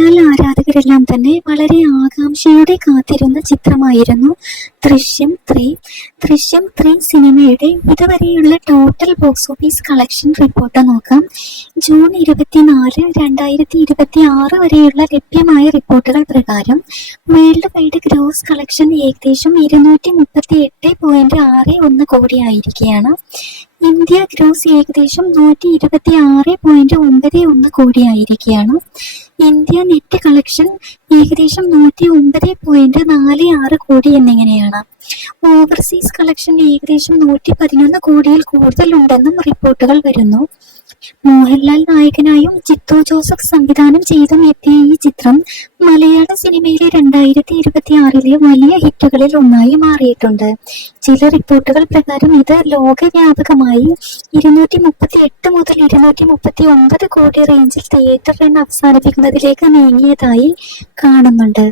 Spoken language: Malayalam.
മോഹൻലാൽ ആരാധകരെല്ലാം തന്നെ വളരെ ആകാംക്ഷയോടെ കാത്തിരുന്ന ചിത്രമായിരുന്നു ദൃശ്യം 3. ദൃശ്യം 3 സിനിമയുടെ ഇതുവരെയുള്ള total box office collection report നോക്കാം. ജൂൺ 24, 2026 വരെയുള്ള ലഭ്യമായ റിപ്പോർട്ടുകൾ പ്രകാരം വേൾഡ് വൈഡ് ഗ്രോസ് കളക്ഷൻ ഏകദേശം 238.61 കോടിയായിരിക്കുകയാണ്. ഇന്ത്യ ഗ്രോസ് ഏകദേശം 126.91 കോടിയായിരിക്കുകയാണ്. ഇന്ത്യ നെറ്റ് കളക്ഷൻ ഏകദേശം 109.46 കോടി എന്നിങ്ങനെയാണ്. ഓവർസീസ് കളക്ഷൻ ഏകദേശം 111 കോടിയിൽ കൂടുതലുണ്ടെന്നും റിപ്പോർട്ടുകൾ വരുന്നു. മോഹൻലാൽ നായകനായും ജിത്തു ജോസഫ് സംവിധാനം ചെയ്തും എത്തിയ ഈ ചിത്രം മലയാള സിനിമയിലെ 2026 വലിയ ഹിറ്റുകളിൽ ഒന്നായി മാറിയിട്ടുണ്ട്. ചില റിപ്പോർട്ടുകൾ പ്രകാരം ഇത് ലോകവ്യാപകമായി 238 മുതൽ 239 കോടി റേഞ്ചിൽ തിയേറ്റർ റൺ അവസാനിപ്പിക്കുന്നതിലേക്ക് നീങ്ങിയതായി കാണുന്നുണ്ട്.